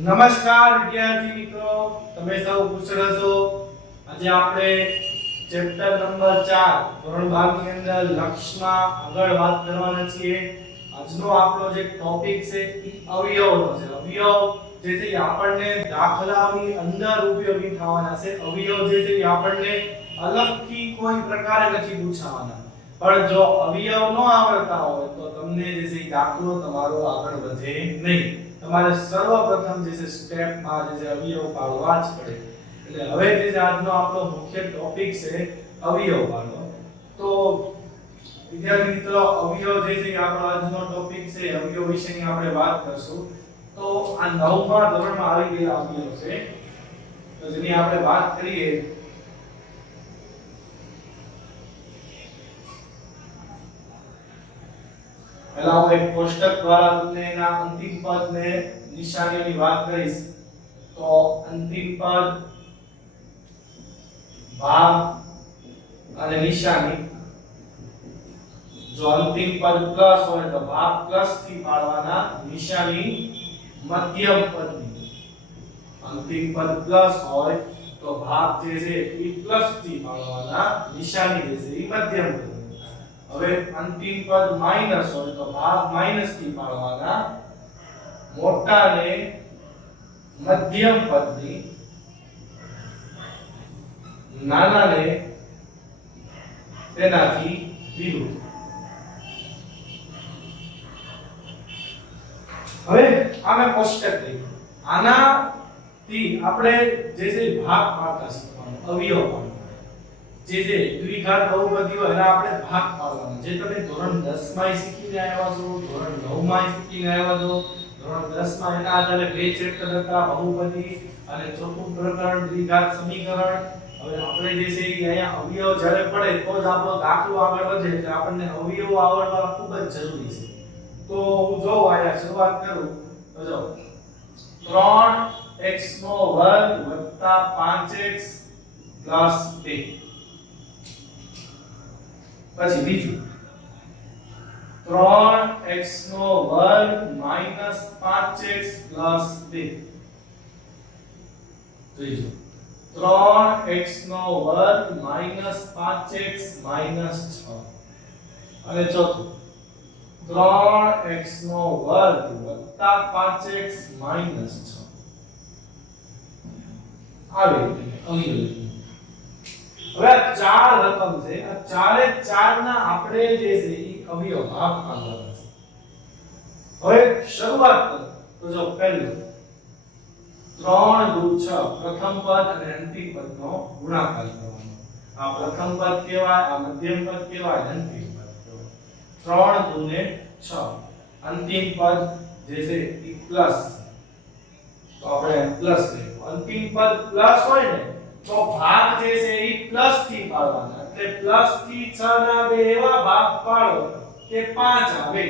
નમસ્કાર વિદ્યાર્થી મિત્રો, તમે સૌ કુશળ હશો। આજે આપણે ચેપ્ટર નંબર 4 ધોરણ 12 ની અંદર લક્ષમાં આગળ વાત કરવાના છીએ। આજનો આપણો જે ટોપિક છે એ અવયવનો છે। અવયવ જે છે આપણને દાખલાની અંદર ઉપયોગી થવાના છે। અવયવ જે છે આપણને અલગથી કોઈ પ્રકારે નથી પૂછાવાના, પણ જો અવયવ ન આવડતા હોય તો તમને જે છે દાખલો તમારો આગળ વધે નહીં। તમારે સર્વપ્રથમ જે છે સ્ટેપમાં જે છે અવયવ પાડવા જ પડે। એટલે હવે જે છે આજનો આપણો મુખ્ય ટોપિક છે અવયવ પાડવો। તો વિદ્યાર્થી મિત્રો, અવયવ જે છે આપણો આજનો ટોપિક છે, અવયવ વિશેની આપણે વાત કરશું। તો આ 9મા ધોરણમાં આવી ગયેલા અવયવ છે, તો જેની આપણે વાત કરીએ। પહેલા હું એક કોષ્ટક દ્વારા તમને એના અંતિમ પદ ને નિશાનીઓની વાત કરીશ। તો અંતિમ પદ, ભાગ અને નિશાની। જો અંતિમ પદ પ્લસ હોય તો ભાગ પ્લસ થી પાડવાના, નિશાની મધ્યમ પદની। અંતિમ પદ પ્લસ હોય તો ભાગ જે છે એ પ્લસ થી પાડવાના, નિશાની જે છે એ મધ્યમ પદની। હવે અંતિમ પદ માઈનસ હોય તો ભાગ માઈનસ થી પાડવાના, મોટાને મધ્યમ પદની, નાનાને તેનાથી વિરુદ્ધ। હવે આમે કોષ્ટક લખ્યું, આનાથી આપણે જે છે ભાગ પાડતા શીખવાનું, અવયવ પાડવાનું। જે દ્વિઘાત બહુપદી હોય એના આપણે ભાગ પાડવાના, જે તમે ધોરણ 10 માં શીખીને આવ્યા છો, ધોરણ 9 માં શીખીને આવ્યા છો। ધોરણ 10 માં એના આધારે બે ચેપ્ટર હતા, બહુપદી અને ચોથું પ્રકરણ દ્વિઘાત સમીકરણ। હવે આપણે જે છે અહીંયા અવયવ જ્યારે પડે તો જ આપણો દાખલો આગળ વધે, એટલે આપણને અવયવ આવડવા ખૂબ જ જરૂરી છે। તો હું જો અહીંયા શરૂઆત કરું તો જો 3x નો વર્ગ 5x 2, પછી બીજું 3x નો વર્ગ 5x 2, ત્રીજું 3x નો વર્ગ 5x 6, અને ચોથું 3x નો વર્ગ 5x 6। આવી રીતે અવયવ લખીએ। હવે આ ચાર રકમ છે, આ ચારે ચાર ના આપણે જે છે એ અવયવ ભાગ પાડવાના છે। હવે શરૂઆત કરો તો જો પહેલું 3 દુ 6, પ્રથમ પદ અને અંતિમ પદનો ગુણાકાર કરવાનો। આ પ્રથમ પદ કહેવાય, આ મધ્યમ પદ કહેવાય, અંતિમ પદ કહેવાય। 3 દુ ને 6, અંતિમ પદ જે છે એ પ્લસ, તો આપણે પ્લસ લખ્યું। અંતિમ પદ પ્લસ હોય ને તો ભાગ જે છે એ પ્લસ થી પાડવાના, એટલે પ્લસ થી 6 ના બે એવા ભાગ પાડો કે 5 આવે।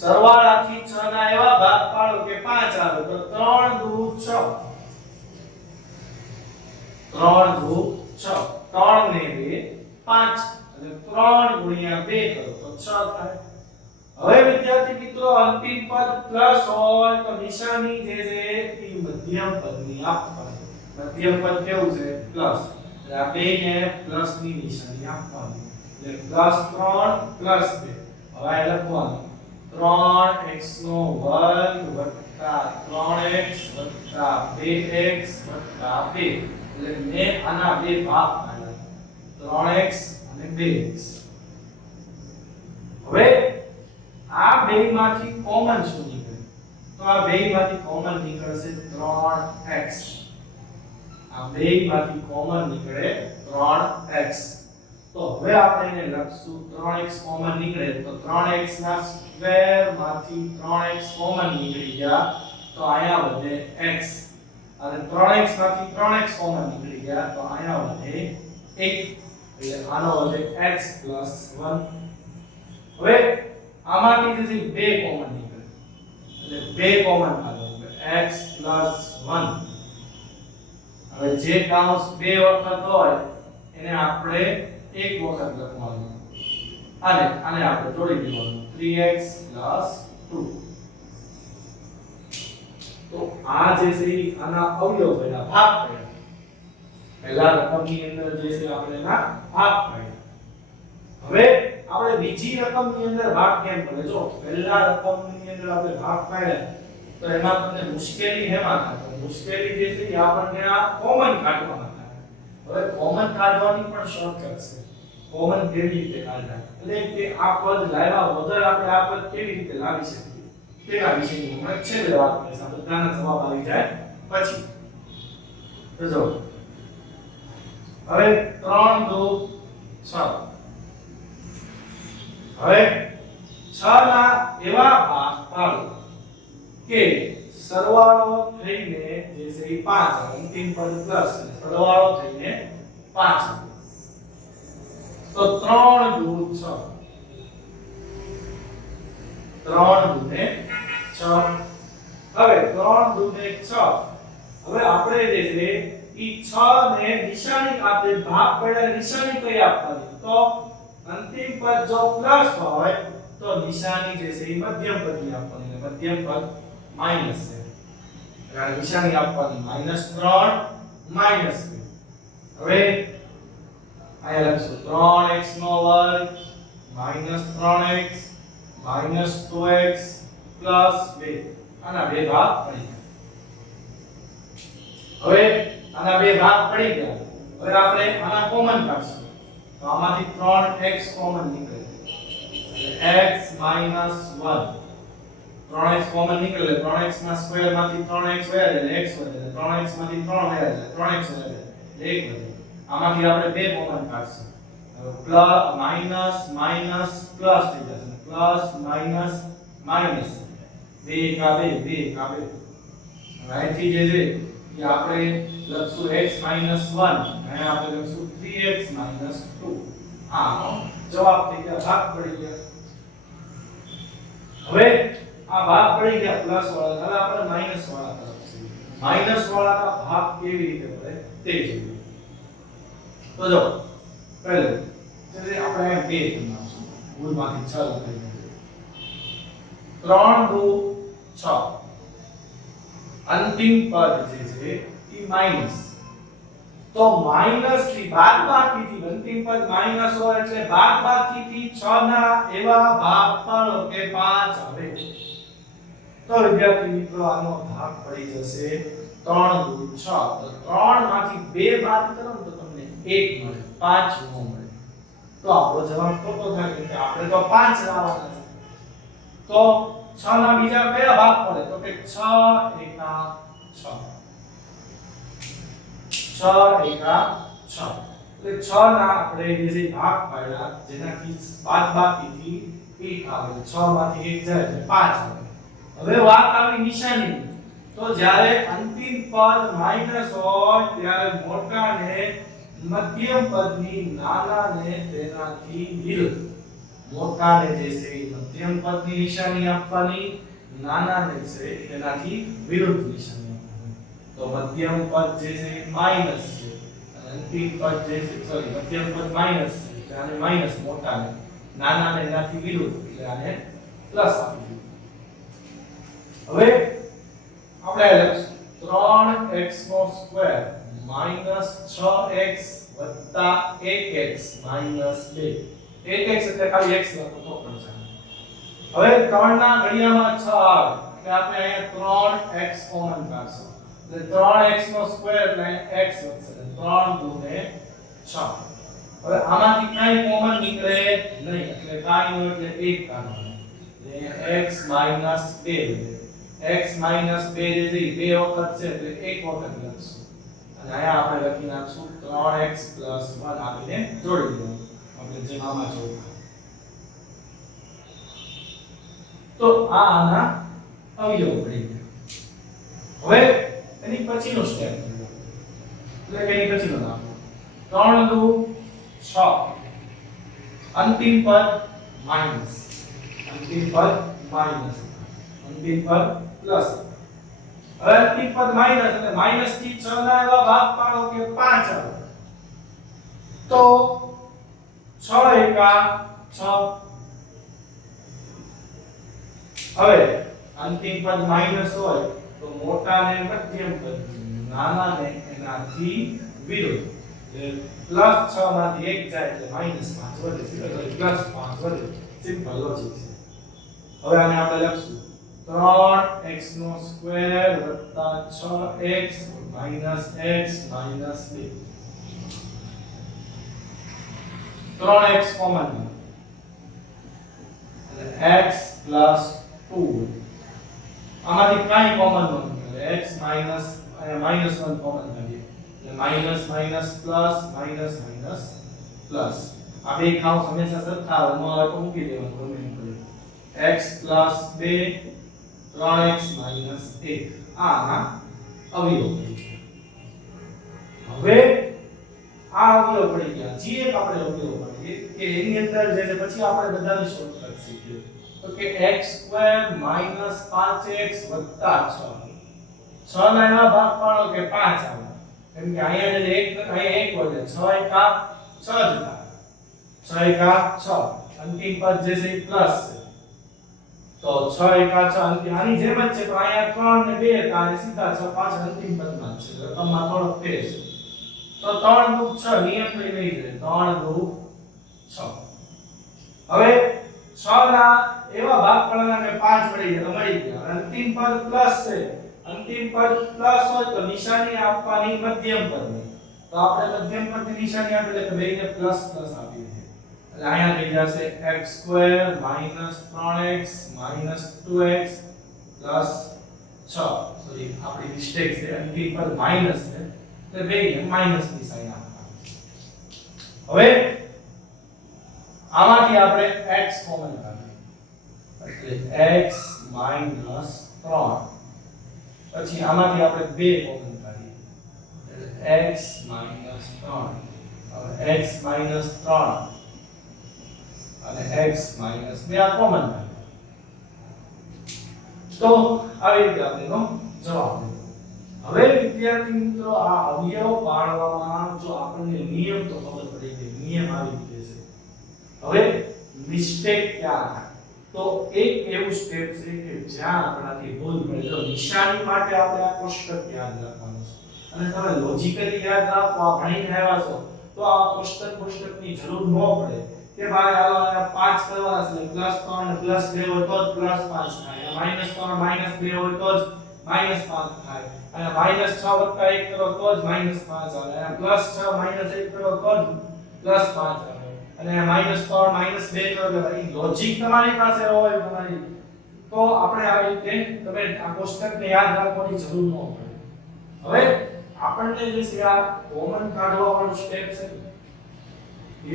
સરવાળાથી 6 ના એવા ભાગ પાડો કે 5 આવે, તો 3 દુ 6, 3 દુ 6, 3 ને 2 5, અને 3 ગુણ્યા 2 કરો તો 6 થાય। હવે વિદ્યાર્થી મિત્રો, અંતિમ પદ પ્લસ હોય તો નિશાની જે છે એ મધ્યમ પદની આપવાની। મધ્યમ પદ કેવું છે? પ્લસ, એટલે આ બે ને પ્લસ ની નિશાની આપવાની, એટલે +3 +2। હવે આ લખવાનું 3x નો વર્ગ 3x 2x 2, એટલે મેં આના બે ભાગ પાડ્યા, 3x અને 2x। હવે આ બેમાંથી કોમન શું નીકળે? તો આ બેમાંથી કોમન નીકળશે 3x। આ બેમાંથી કોમન નીકળે 3x। તો હવે આપણે એને લખશું, 3x કોમન નીકળે તો 3x ના સ્ક્વેર માંથી 3x કોમન નીકળી ગયા તો અહીંયા વધે x, અને 3x માંથી 3x કોમન નીકળી ગયા તો અહીંયા વધે 1, એટલે આનો વધે x + 1। હવે આમાંથી જે 2 કોમન નીકળે, એટલે 2 કોમન આવે એટલે x + 1। હવે જે કાઉન્સ 2 વખત હોય એને આપણે એક વખત લખવાનું, આને આપણે જોડી દેવાનું 3x + 2। તો આ જે છે ઈ આના અવયવ પડ્યા, ભાગ પડ્યા. પહેલા રકમની અંદર જે છે આપણે એના ભાગ પાડ્યા. હવે આપણે બીજી રકમની અંદર ભાગ કેમ પડે? જો પહેલા રકમની અંદર આપણે ભાગ પાડ્યા તો એમાં તમને મુશ્કેલી હેમાં થાય? મુશ્કેલી જે છે ઈ આપણને આ કોમન કાઢવામાં થાય. હવે કોમન કાઢવાની પણ શોર્ટકટ છે. કોમન કેવી રીતે કાઢવા? એટલે કે આ પદ લાવ્યા વગર આપણે આ પદ કેવી રીતે લાવી શકીએ તેના વિશેની હમણાં છેલ્લે વાત કરીશ. આ બધાના જવાબ આવી જાય પછી. તો જો હવે 3 2 6. હવે 6 ના એવા ભાગ પાડો કે સરવાળો થઈને જે છે એ 5 આવે. અંતિમ પદ પ્લસ સરવાળો થઈને 5 આવે. તો 3 2 6. 3 2 ને 6. હવે 3 2 ને 6. હવે આપણે જે છે ઈ 6 ને નિશાની આપે, ભાગ પડ્યા નિશાની કઈ આપવાની? તો અંતિમ પદ જો પ્લસ હોય તો નિશાની જે છે ઈ મધ્યમ પદની આપવાની. મધ્યમ પદ માઈનસ છે એટલે નિશાની આપવાની -3 -2. હવે આયા લખશું 3x નો વર્ગ -3x -2x 2. આના બે ભાગ પડી ગયા. હવે આના બે ભાગ પડી ગયા. હવે આપણે આના કોમન કાઢશું. તો આમાંથી 3x કોમન નીકળે એટલે x - 1. 3x કોમન નીકળે 3x ના સ્ક્વેર માંથી 3x વયા જાય x વધે. 3x માંથી 3 વયા જાય 3x વધે એટલે 1 વધે. આમાંથી આપણે બે કોમન કાઢશું. પ્લસ માઈનસ માઈનસ પ્લસ થઈ જશે. પ્લસ માઈનસ માઈનસ 2 કા 2 2 કા 2. અહીંથી જે છે એ આપણે લખશું x - 1 અને આપણે લખશું 3x - 2. આનો જવાબ થઈ ગયા, ભાગ પડી ગયા. હવે આ ભાગ પડી ગયા પ્લસ વાળા. હવે આપણે માઈનસ વાળા તરફ જઈએ. માઈનસ વાળાનો ભાગ કેવી રીતે પડે તે જોઈએ. તો જો પહેલે જે આપણે 2 કરી નાખશું. મૂળમાંથી 6 લખી દઈએ. 3 2 6. અંતિમ પદ જે છે ઈ માઈનસ. તો માઈનસ થી બાદબાકીથી અંતિમ પદ માઈનસ હોય એટલે બાદબાકીથી 6 ના એવા ભાગ પાડો કે 5 આવે. તો વિદ્યાર્થી મિત્રો આનો ભાગ પડી જશે 3 2 6. તો 3 માંથી 2 બાદ કરો તો તમને 1 મળે, 5 નો મળે. તો આપણો જવાબ ખોટો થાય કે આપણે તો 5 લાવવાના છે. તો 6 ના બીજા કયા ભાગ પડે? તો કે 6 એકા 6. 6 એકા 6. એટલે 6 ના આપણે જે ભાગ પાડ્યા જેનાથી બાદબાકીથી 1 આવે. 6 માંથી 1 જાય એટલે 5 આવે. હવે વાત આવી નિશાની. તો જ્યારે અંતિમ પદ માઈનસ હોય ત્યારે મોટાને મધ્યમ પદની નાનાને તેનાથી વિરુદ્ધ. મોટાને જે છે મધ્યમ પદની નિશાની આપવાની, નાનાને છે તેનાથી વિરુદ્ધ નિશાની આપવાની. તો મધ્યમ પદ જે છે માઈનસ છે અને અંતિમ પદ જે છે સોરી મધ્યમ પદ માઈનસ છે એટલે આને માઈનસ, મોટાને નાનાને એનાથી વિરુદ્ધ એટલે આને પ્લસ આપી દીધું. હવે આપણે લખશું 3x નો સ્ક્વેર -6x + 1x - 2. 1x એટલે ખાલી x લખો તો પણ ચાલે. હવે 3 ના ઘડિયામાં 6 આવે એટલે આપણે અહીંયા 3x કોમન કાઢશું. એટલે 3x નો સ્ક્વેર એટલે x વધશે. 3 2 ને 6. હવે આમાંથી કાઈ કોમન નીકળે નહીં એટલે કાઈ નો એટલે 1 કાઢવાનો. એટલે x - 2 x - 2 જે છે 2 વખત છે એટલે 1 વખત લખશું. અને અહીંયા આપણે લખી નાખશું 3x + 1 આપીને જોડી દેવાનું. આપણે જે આમાં જોયું. તો આ આના અવયવ પડી ગયા. હવે એની પછીનો સ્ટેપ એટલે કે એની પછીનો નામ 3 2 6. અંતિમ પદ માઈનસ, અંતિમ પદ માઈનસ, અંતિમ પદ પ્લસ. હવે અંતિમ પદ માઈનસ એટલે માઈનસ થી 6 ના એવા ભાગ પાડો કે 5 આવે. તો 6 એકા 6. હવે અંતિમ પદ માઈનસ હોય તો મોટાને મધ્યમ પદ, નાનાને એનાથી વિરુદ્ધ. એટલે +6 માંથી 1 જાય એટલે -5 વધે, એટલે +5 વધે. સિમ્પલ લોજિક છે. હવે આને આપણે લખશું 3x નો સ્ક્વેર વત્તા 6x minus x minus 2. 3x common એટલે x પ્લસ 2. આમાંથી કાઈ કોમન ન નીકળે, x માઈનસ અને માઈનસ 1 કોમન કાઢીએ એટલે minus minus plus minus minus plus. આ બે ખાવ હંમેશા સરખા આવે, નો આવે તો મૂકી દેવાનું ગમે એમ કરી. x પ્લસ 2 3x માઈનસ 1 આના અવયવ પડી ગયા. હવે આ અવયવ પડી ગયા. જે એક આપણે અવયવ પડીએ કે એની અંદર જે છે પછી આપણે બધાની શોર્ટકટ શીખીએ તો કે x² માઈનસ 5x વત્તા 6. 6 ના એવા ભાગ પાડો કે 5 આવે, કેમ કે અહીંયા જે 1 અહીંયા 1 વધે, 6 એકા 6 જ થાય, 6 એકા 6. અંતિમ પદ જે છે એ પ્લસ છે તો 6 એકા 6 અંતિમ આની જેમ જ છે. તો અહીંયા 3 ને 2 તારે સીધા 6 પાછળ અંતિમ પદમાં છે, રકમમાં થોડો ફેર છે. તો 3 દુ 6 નિયમ તો નહીં રહે, 3 દુ 6. હવે 6 ના એવા ભાગ પાડવાના કે 5 પડી જાય તો મળી ગયા. અંતિમ પદ પ્લસ છે, અંતિમ પદ પ્લસ હોય તો નિશાની આપવાની મધ્યમ પદની. તો આપણે મધ્યમ પદની નિશાની આપી એટલે કે બેને પ્લસ પ્લસ આપી દઈએ. એટલે અહીંયા થઈ જશે x² minus 3x minus 2x plus 6. Sorry આપણી મિસ્ટેક છે, અંતિમ પદ માઈનસ છે એટલે બેને માઈનસ ની સાઈન આપવાની. હવે આમાંથી આપણે x કોમન કાઢીએ એટલે x માઈનસ 3. પછી આમાંથી આપણે 2 કોમન કાઢીએ એટલે x માઈનસ 3. હવે x માઈનસ 3 અને x માઈનસ 2 આ કોમન કાઢીએ તો આવી રીતે આપણેનો જવાબ મળ્યો. હવે વિદ્યાર્થી મિત્રો આ અવયવ પાડવામાં જો આપણને નિયમ તો ખબર પડી ગઈ, નિયમ આવી રીતે છે. હવે મિસ્ટેક ક્યાં થાય તો એક એવું સ્ટેપ છે કે જ્યાં આપણાથી ભૂલ પડે. જો નિશાની માટે આપણે આ કોષ્ટક યાદ રાખવાનું છે અને તમે લોજિકલી યાદ રાખો, આ ભણીને આવ્યા છો તો આ કોષ્ટકની જરૂર ન પડે કે ભાઈ હાલો અહીંયા 5 કરવાના છે, +3 ને +2 હોય તો જ +5 થાય, -3 -2 હોય તો જ -5 થાય, અને -6 + 1 કરો તો જ -5 આવે, અને +6 - 1 કરો તો જ +5 આવે, અને -3 -2 કરો તો ભાઈ લોજિક તમારી પાસે હોય તમારી તો આપણે આવી રીતે તમે આ કોષ્ટકને યાદ રાખવાની જરૂર ન પડે. હવે આપણને જે છે આ કોમન કાઢવા વાળું સ્ટેપ છે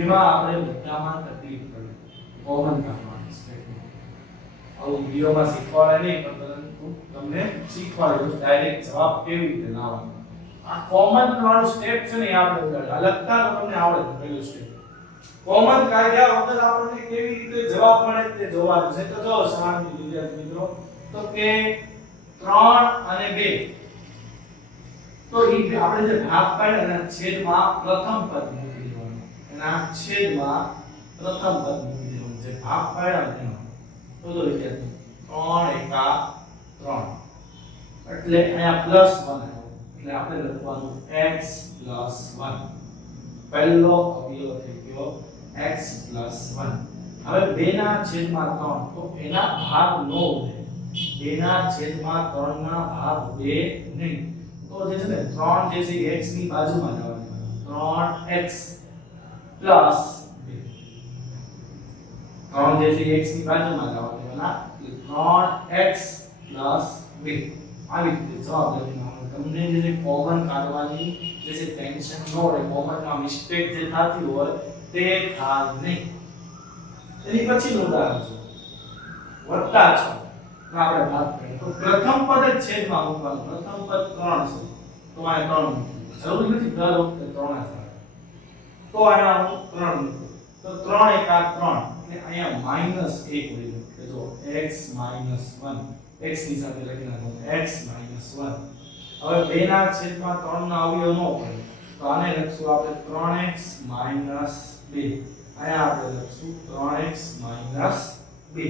એમાં આપણે બધામાં તકલીફ પડે કોમન કાઢવાની સ્ટેપ. આવું વિડિયોમાં શીખવાડે નહીં પણ પરંતુ તમને શીખવાડ્યું ડાયરેક્ટ જવાબ કેવી રીતે લાવવાનો. આ કોમન વાળું સ્ટેપ છે ને આપણે ઉડાડ લખતા તો તમને આવડે પહેલું સ્ટેપ. કોમન કાઢ્યા વગર આપણને કેવી રીતે જવાબ મળે તે જોવાનું છે. તો જો શાંતિ વિદ્યાર્થી મિત્રો તો કે 3 અને 2 તો ઈ આપણે જે ભાગ પાડ્યા એના છેદમાં પ્રથમ પદ મૂકી દેવાનું, એના છેદમાં પ્રથમ પદ મૂકી દેવાનું, જે ભાગ પાડ્યા એનો. તો જો વિદ્યાર્થી 3 એકા 3 એટલે અહીંયા +1 આવ્યો એટલે આપણે લખવાનું x + 1. પહેલો અવયવ થઈ ગયો x + 1. હવે 2 ના છેદમાં 3 તો એના ભાગ નો વધે, 2 ના છેદમાં 3 ના ભાગ 2 નહીં. તો જે છે ને 3 જે છે x ની બાજુમાં જવાની, 3x + 2. 3 જે છે x ની બાજુમાં જવાની એના 3x + 2. આવી રીતે જવાબ લખવાનો. તમને જે કોમન કાઢવાની જે છે ટેન્શન ન હોય, કોમનમાં મિસ્ટેક જે થતી હોય તે થાય નહીં. એની પછીનું ઉદાહરણ છે +6 આપણે ભાગ કરીએ તો પ્રથમ પદ જ છેદમાં મૂકવાનું. પ્રથમ પદ 3 છે તો અહીંયા 3 મૂકવું, જરૂર નથી દર વખતે 3 જ આવે તો અહીંયા હું 3 મૂકું તો 3 એકા 3 એટલે અહીંયા -1 હોય કે જો x - 1 x ની સાથે લખી નાખો x - 1. હવે 2 ના છેદમાં 3 ના અવયવ ન પડે તો આને લખશું આપણે 3x - 2. અહીંયા આપણે લખશું 3x - 2.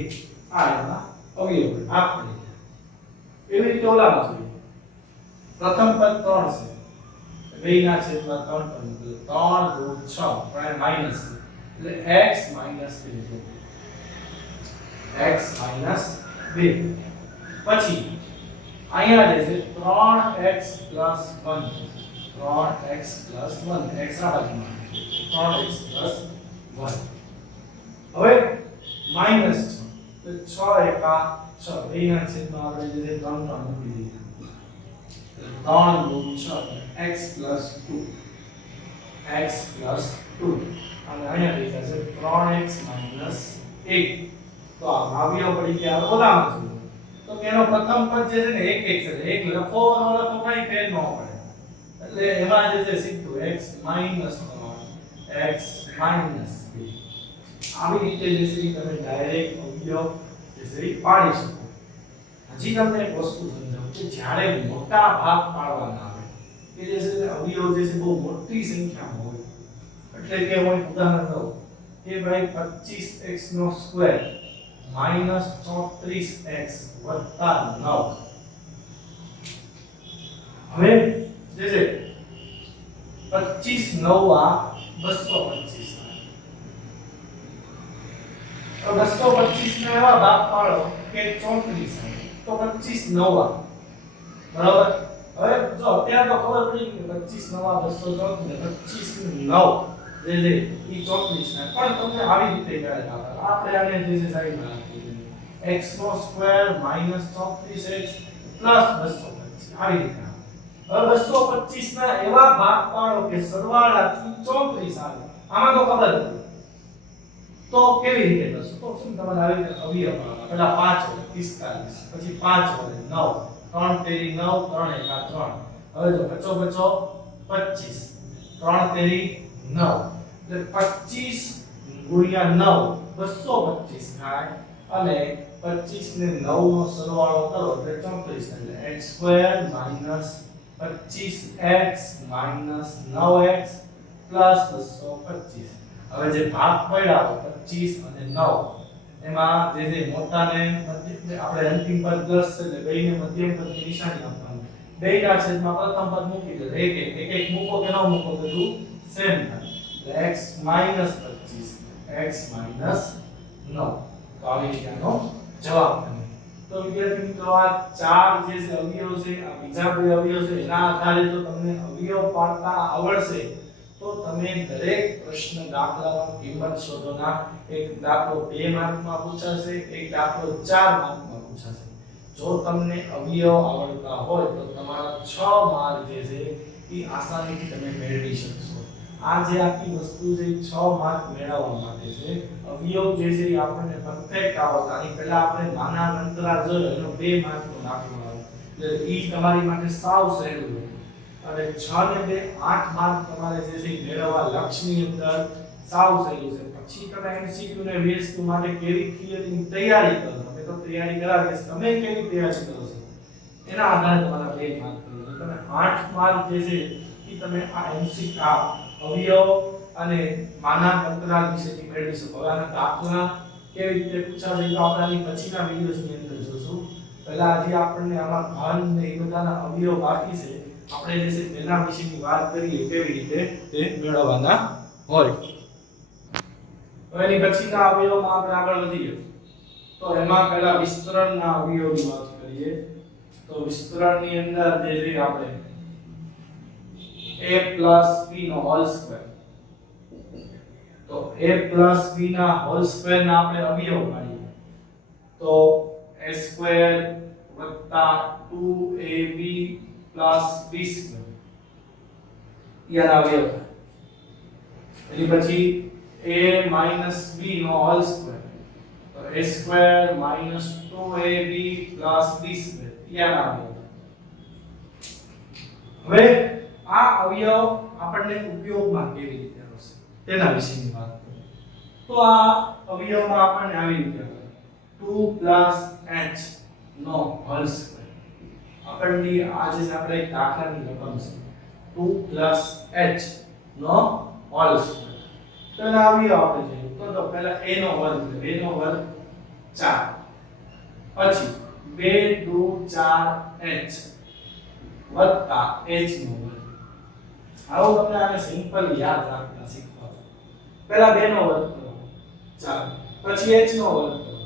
આ એના અવયવ આપણે એવી રીતે ઓલામાં જોઈએ પ્રથમ પદ 3 છે બેયના છેદમાં 3 પદ નીકળે 3 √6 પણ માઈનસ એટલે x - 2 x - 2 પછી અહીંયા જે છે 3x + 1 3x + 1 x આ બાજુમાં 3x + 1 હવે માઈનસ છે તો 6 એકા 6 બેયના છેદમાં આપણે જે છે 3 મૂકી દઈએ 3 √6 x + 2 x + 2 અને અહીંયા લખ્યા છે 3x - 1 તો આ ભાગ્યો પડી ગયા ઓલામાં છે તો એનો પ્રથમ પદ જે છે ને 1 1 છે 1 લખો ન લખો કઈ ફેર ન પડે એટલે એમાં જે છે સીધું x - 3 x - 2 આવી રીતે જે છે તમે ડાયરેક્ટ અવયવ જે છે પાડી શકો હજી તમને એક વસ્તુ સમજાવું કે જ્યારે મોટા ભાગ પાડવાના આવે કે જે છે અવયવ જે છે બહુ મોટી સંખ્યામાં હોય એટલે કે હું એક ઉદાહરણ દઉં કે ભાઈ 25x નો સ્ક્વેર -34x + 9 હવે જે છે 25 9 225 તો 225 ને એવા ભાગ પાડો કે 34 તો 25 9 બરાબર હવે જો અત્યારે તો ખબર પડી કે 25 9 234 ને 25 9 જે છે ઈ 34 ને પણ તમને આવી રીતે કહેવાય આપણે આને જે છે સાઈડમાં રાખી x નો સ્ક્વેર -34x + 225 આવી રીતે હવે 225 ના એવા ભાગ પાડો કે સરવાળાથી 34 આવે આમાં તો ખબર નથી તો કેવી રીતે કરશો તો શું તમારે આવી રીતે અવયવ પાડવા પહેલા 5 વડે 45 પછી 5 વડે 9 3 તેરી 9 3 એકા 3 હવે જો બચો 25 3 તેરી 9 એટલે 25 ગુણ્યા 9 225 થાય અને 25 ને 9 નો સરવાળો કરો એટલે 34 એટલે x² - 25x - 9x + 225 હવે જે ભાગ પડ્યા 25 અને 9 એમાં જે મોટાને આપણે અંતિમ પદ પ્લસ છે એટલે બેયને મધ્યમ પદની નિશાની આપવાની બેયના છેદમાં પ્રથમ પદ મૂકી દો એક એક મૂકો કે ન મૂકો બધું સેમ થાય એટલે x - 25 x - 9 તો આવી ગયાનો જવાબ બને તો વિદ્યાર્થી મિત્રો આ ચાર જે છે અવયવ છે આ બીજા બે અવયવ છે એના આધારે જો તમને અવયવ પાડતા આવડશે તો તમે દરેક પ્રશ્ન દાખલામાં કિંમત શોધોના એક દાખલો 2 માર્કમાં પૂછાશે એક દાખલો 4 માર્કમાં પૂછાશે જો તમને અવયવ આવડતા હોય તો તમારા 6 માર્ક જે છે એ આસાનીથી તમે મેળવી શકશો આ જે આખી વસ્તુ છે 6 માર્ક મેળવવા માટે છે અવયવ જે છે એ આપણને પરફેક્ટ આવડતા અને પહેલા આપણે નાના અંતરાલ જોયો એનો 2 માર્કનો દાખલો આવે એટલે ઈ તમારી માટે સાવ સહેલું છે અને 6 ને 2 8 માર્ક તમારે જે છે મેળવવા લક્ષ્યની અંદર સાવ સહેલું છે પછી તમે એમસીક્યુ ને વીએસક્યુ માટે કેવી થિયરીની તૈયારી કરો અમે તો તૈયારી કરાવીએ તમે કેવી તૈયારી કરો છો એના આધારે તમારા 2 માર્ક કરો તમે 8 માર્ક જે છે એ તમે આ એમસીક્યુ આ અવયવ અને માનાંક અંતરાલ વિશેથી મેળવી શકો આના દાખલા કેવી રીતે પૂછાશે તો આપણે આની પછીના વિડિયોઝની અંદર જોશું પહેલા હજી આપણને આમાં ઘન ને એ બધાના અવયવ બાકી છે આપણે જે છે તેના વિશેની વાત કરીએ કેવી રીતે તે મેળવવાના હોય હવે એની પછીના અવયવમાં આપણે આગળ વધીએ તો એમાં પહેલા વિસ્તરણના અવયવની વાત કરીએ તો વિસ્તરણની અંદર જે છે આપણે a + b નો હોલ સ્ક્વેર તો a + b ના હોલ સ્ક્વેર ના આપણે અવયવ પાડીએ તો a² + 2ab + b² યાર અવયવ એની પછી a - b નો હોલ સ્ક્વેર તો a² - 2ab + b² યાર અવયવ હવે આ અવયવ આપણને ઉપયોગમાં કેવી રીતે આવશે તેના વિશેની વાત કરીએ તો આ અવયવમાં આપણને આવી રીતે 2 + h નો હોલ સ્ક્વેર આપણને આ જે આપણે એક દાખલાની રકમ છે 2 + h નો હોલ સ્ક્વેર તો એના અવયવ આપણે જોઈએ તો પહેલા a નો વર્ગ 2 નો વર્ગ 4 પછી b 2 દુ 4h વત્તા h નો વર્ગ. આવો તમને આને સિમ્પલ યાદ રાખતા શીખવા. પહેલા 2 નો વર્ગ કરો 4, પછી h નો વર્ગ કરો,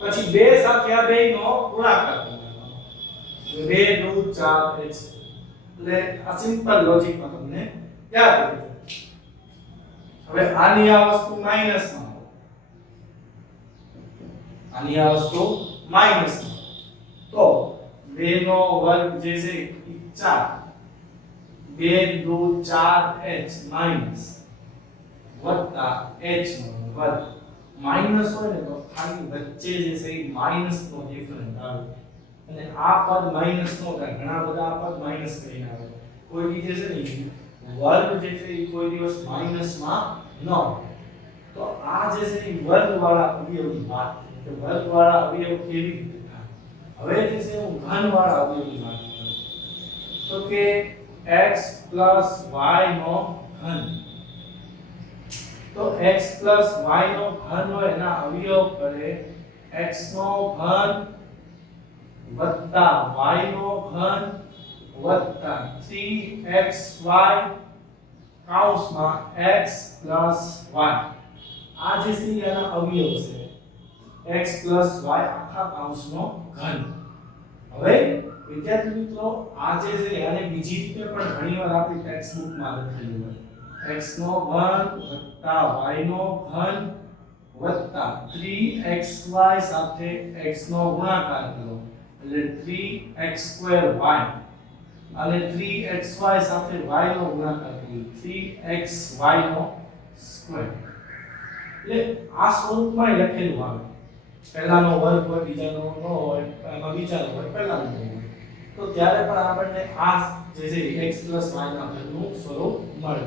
પછી 2 સાથે આ બેયનો ગુણાકાર કરવાનો 2 દુ 4h. એટલે આ સિમ્પલ લોજિકમાં તમને યાદ રહે. હવે આની આ વસ્તુ માઈનસ માં, આની આ વસ્તુ માઈનસ માં, તો 2 નો વર્ગ જે છે એ 4, 2 દુ 4h માઈનસ વત્તા h નો વર્ગ. માઈનસ હોય ને તો ખાલી વચ્ચે જે છે એ માઈનસ નો ડિફરન્સ આવે, અને આ પદ માઈનસ નો થાય. ઘણા બધા આ પદ માઈનસ કરીને આવે. કોઈ બી જે છે ને વર્ગ જે છે એ કોઈ દિવસ માઈનસ માં ન હોય. તો આ જે છે એ વર્ગ વાળા અવયવની વાત છે કે વર્ગ વાળા અવયવ કેવી રીતે થાય. હવે જે છે હું ઘન વાળા અવયવની વાત કરું તો કે x y નો ઘન. તો x y નો ઘન હોય એના અવયવ કરે x નો ઘન વત્તા y નો ઘન વત્તા 3xy કૌંસમાં x y. આ જે છે એના અવયવ છે x y આખા કૌંસનો ઘન. હવે વિદ્યાર્થી મિત્રો આ જે છે આને બીજી રીતે પણ ઘણીવાર આપણી ટેક્સ્ટ બુકમાં લખેલું હોય x નો ઘન વત્તા y નો ઘન વત્તા 3xy સાથે x નો ગુણાકાર કરો એટલે 3x2y, અને 3xy સાથે y નો ગુણાકાર કરો 3xy નો સ્ક્વેર. એટલે આ સ્વરૂપમાં લખેલું આવે. પહેલાનો વર્ગ હોય, બીજાનો ન હોય, એમાં બીજાનો હોય, પહેલાનો હોય, તો ત્યારે પણ આપણને આ જે છે x y ના ઘનનું સ્વરૂપ મળે.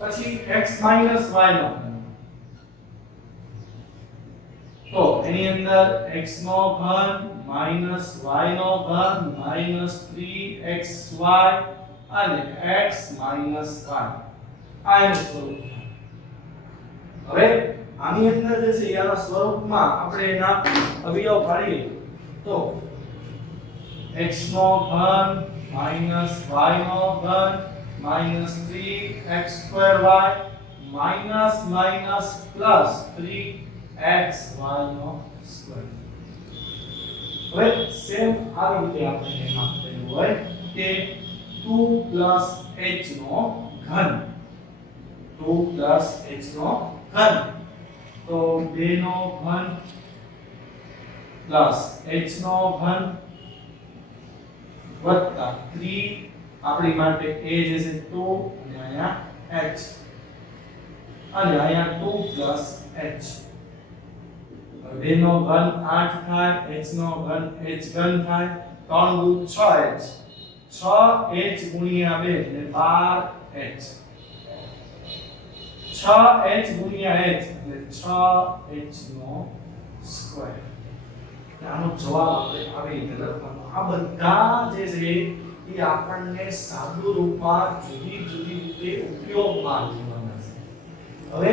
પછી x y નો ઘન, તો એની અંદર x નો ઘન માઈનસ y નો ઘન માઈનસ 3xy અને x માઈનસ y. આ એનું સ્વરૂપ. હવે આની અંદર જે છે એના સ્વરૂપમાં આપણે એના અવયવ પાડીએ તો x નો ઘન માઈનસ y નો ઘન minus 3x2y minus minus plus 3xy નો સ્ક્વેર. હવે સેમ આવી રીતે આપણે એમ આપેલું હોય કે 2 h નો ઘન, 2 h નો ઘન, તો 2 નો ઘન પ્લસ h નો ઘન વત્તા 3 આપણી માટે a જે છે 2 અને અહીંયા h અને અહીંયા 2 h. 2 નો ઘન 8 થાય, h નો ઘન h ઘન થાય, 3 દુ 6h, 6h ગુણ્યા 2 એટલે 12h, 6h ગુણ્યા h એટલે 6h નો સ્ક્વેર. આનો જવાબ આપણે આવી રીતે લખવાનો. આ બધા જે છે એ આપણને સાદું રૂપમાં જુદી જુદી રીતે ઉપયોગમાં લેવાના છે. હવે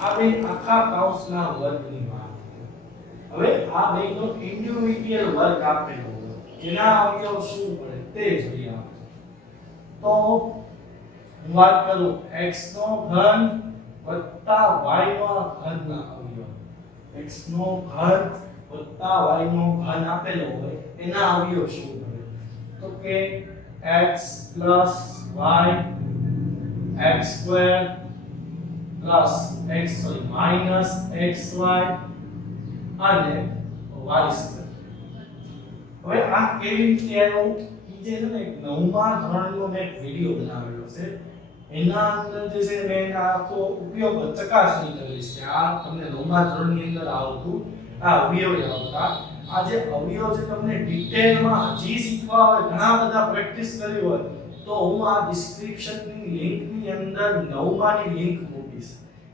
આપણે આખા કૌંસના વર્ગની વાત. હવે આ બેનો ઇન્ડિવિડ્યુઅલ વર્ગ આપેલો હોય એના અવયવ શું પડે તે જોઈએ આપણે. તો હું વાત કરું x નો ઘન વત્તા y નો ઘનના અવયવ. x નો ઘન વત્તા y નો ઘન આપેલો હોય એના અવયવ શું પડે તો કે x y x2 minus xy અને y2. હવે આ કેવી રીતે આવ્યું? જે છે ને 9મા ધોરણનો મેં એક વિડિયો બનાવેલો છે. એના અંદર જે છે મેં આખો ઉપયોગ ચકાસણી કરેલી છે. આ તમને 9મા ધોરણની અંદર આવતું આ અવયવ આવતા. આ જે અવયવ છે તમને ડિટેલમાં હજી શીખવા હોય, ઘણા બધા પ્રેક્ટિસ કરી હોય તો હું આ ડિસ્ક્રિપ્શનની લિંકની અંદર 9માની લિંક મૂકીશ.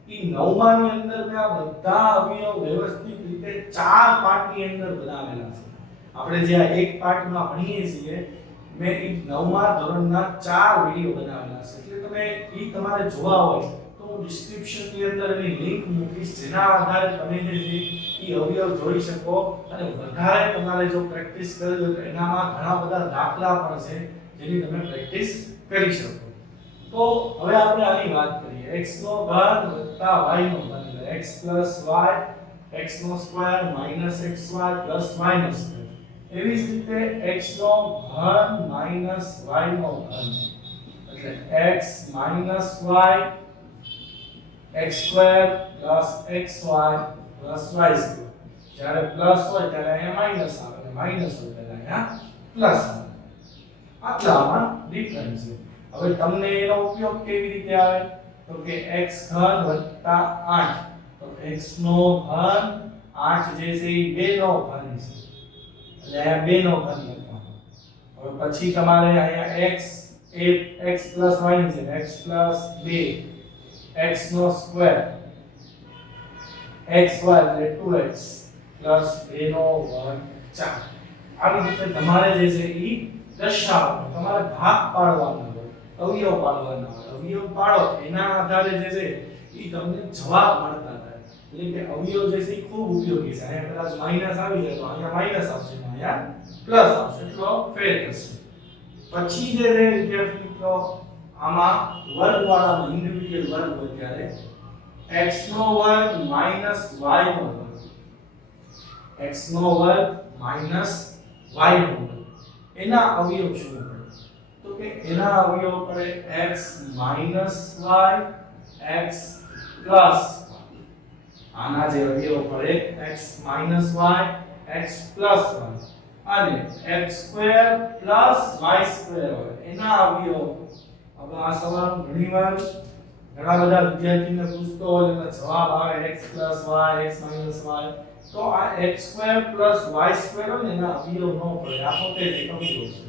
ઈ 9માની અંદર મેં આ બધા અવયવ વ્યવસ્થિત રીતે 4 પાર્ટની અંદર બનાવેલા છે. આપણે જે આ એક પાર્ટમાં ભણીએ છીએ મેં ઈ 9મા ધોરણના 4 વિડિયો બનાવેલા છે. એટલે તમે ઈ તમારે જોવા હોય તો તો ડિસ્ક્રિપ્શન ની અંદર એની લિંક મૂકીશ, જેના આધારે તમે જે છે એ અવયવ જોઈ શકો અને વધારે તમારે જો પ્રેક્ટિસ કરવી હોય તો એનામાં ઘણા બધા દાખલા પણ છે જેની તમે પ્રેક્ટિસ કરી શકો. તો હવે આપણે આની વાત કરીએ. x નો ઘન વત્તા y નો ઘન એટલે x y x નો square minus xy plus y નો સ્ક્વેર. એવી જ રીતે x નો ઘન માઈનસ y નો ઘન એટલે x minus y x square plus xy plus y square. જ્યારે પ્લસ હોય ત્યારે અહીંયા માઈનસ આવે અને માઈનસ હોય ત્યારે અહીંયા પ્લસ આવે. આટલામાં ડિફરન્સ છે. હવે તમને એનો ઉપયોગ કેવી રીતે આવે તો કે x ઘન વત્તા 8 તો x નો ઘન 8 જે છે એ 2 નો ઘન છે એટલે અહીંયા 2 નો ઘન લખવાનો. હવે પછી તમારે અહીંયા x y છે x 2 x નો સ્ક્વેર xy એટલે 2x 2 નો વર્ગ 4. આવી રીતે તમારે જે છે એ દર્શાવવાનું, તમારે ભાગ પાડવાનો હોય, અવયવ પાડવાના હોય. અવયવ પાડો એના આધારે જે છે એ તમને જવાબ મળતા થાય. એટલે કે અવયવ જે છે એ ખૂબ ઉપયોગી છે. અહીંયા કદાચ માઈનસ આવી જાય તો અહીંયા માઈનસ આવશે, અહીંયા પ્લસ આવશે, એટલો ફેર થશે. પછી જે છે વિદ્યાર્થી મિત્રો આમાં વર્ગવાળામાં ઇન્ડિવિડ્યુઅલ વર્ગ હોય ત્યારે x નો વર્ગ માઈનસ y નો વર્ગ x નો વર્ગ માઈનસ y નો વર્ગ એના અવયવ શું પડે તો કે એના અવયવ પડે x minus y x plus આના જે અવયવ પડે x minus y x plus y અને x square plus y square હોય એના અવયવ. હવે આ સવાલ ઘણીવાર ઘણા બધા વિદ્યાર્થીને પૂછતો હોય એટલે જવાબ આવે x y x y તો આ x square plus y square હોય ને એના અવયવ નો પડે. આ પોતે જ એક અવયવ છે,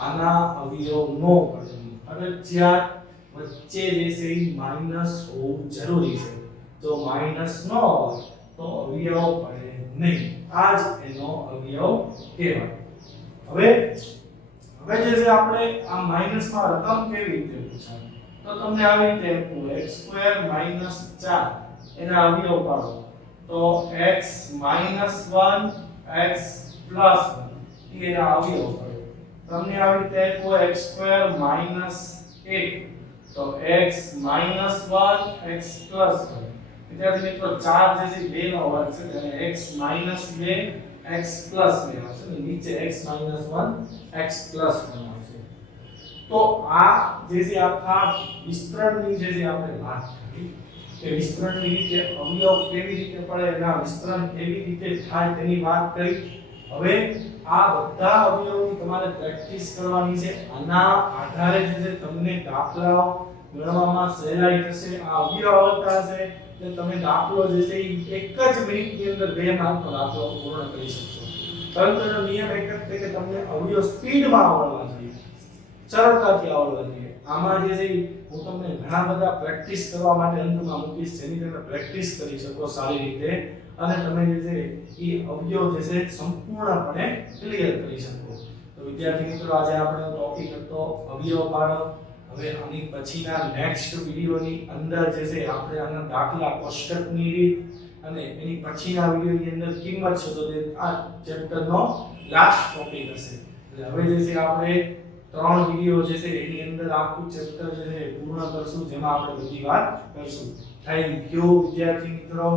આના અવયવ નો પડે. ફરજિયાત વચ્ચે જે છે એ માઈનસ હોવું જરૂરી છે. જો માઈનસ ન હોય તો અવયવ પડે નહીં. આ જ એનો અવયવ કહેવાય. હવે જે છે આપણે આ માઈનસ માં રકમ કેવી રીતે પૂછાય તો તમને આવી રીતે આપવું x સ્ક્વેર માઈનસ 4 એના અવયવ પાડો તો x માઈનસ 1 x પ્લસ 1 એના અવયવ પડે. તમને આવી રીતે આપવું x સ્ક્વેર માઈનસ 1 તો x માઈનસ 1 x પ્લસ 1. વિદ્યાર્થી મિત્રો 4 જે છે 2 નો વર્ગ છે એટલે x માઈનસ 2 x પ્લસ 2 આવશે. નીચે x માઈનસ 1 x પ્લસ 1 આવશે. તો આ જે છે આખા વિસ્તરણની જે છે આપણે વાત કરી કે વિસ્તરણની રીતે અવયવ કેવી રીતે પડે એના વિસ્તરણ કેવી રીતે થાય તેની વાત કરી. હવે આ બધા અવયવોની તમારે પ્રેક્ટિસ કરવાની છે. આના આધારે જે છે તમને દાખલાઓ ગણવામાં સહેલાઈ થશે. આ અવયવ આવડતા હશે એટલે તમે દાખલો જે છે એક જ મિનિટની અંદર 2 માર્કનો દાખલો પૂર્ણ કરી શકશો. પરંતુ એનો નિયમ એક જ છે કે તમને અવયવ સ્પીડમાં આવડવા જોઈએ, સરળતાથી આવડવા જોઈએ. આમાં જે છે હું તમને ઘણા બધા પ્રેક્ટિસ કરવા માટે અંતમાં મૂકીશ જેની તમે પ્રેક્ટિસ કરી શકો સારી રીતે અને તમે જે છે એ અવયવ જે છે સંપૂર્ણપણે ક્લિયર કરી શકો. તો વિદ્યાર્થી મિત્રો આજે આપણો ટોપિક હતો અવયવ પાડો. હવે આની પછીના નેક્સ્ટ વિડિયોની અંદર જે છે આપણે આના દાખલા કોષ્ટકની રીત અને એની પછીના વિડિયોની અંદર કિંમત શોધો આ ચેપ્ટરનો લાસ્ટ ટોપિક હશે. એટલે હવે જે છે આપણે 3 વિડિયો જે છે એની અંદર આખું ચેપ્ટર જે છે પૂર્ણ કરશું જેમાં આપણે બધી વાત કરીશું. થેન્ક યુ વિદ્યાર્થી મિત્રો.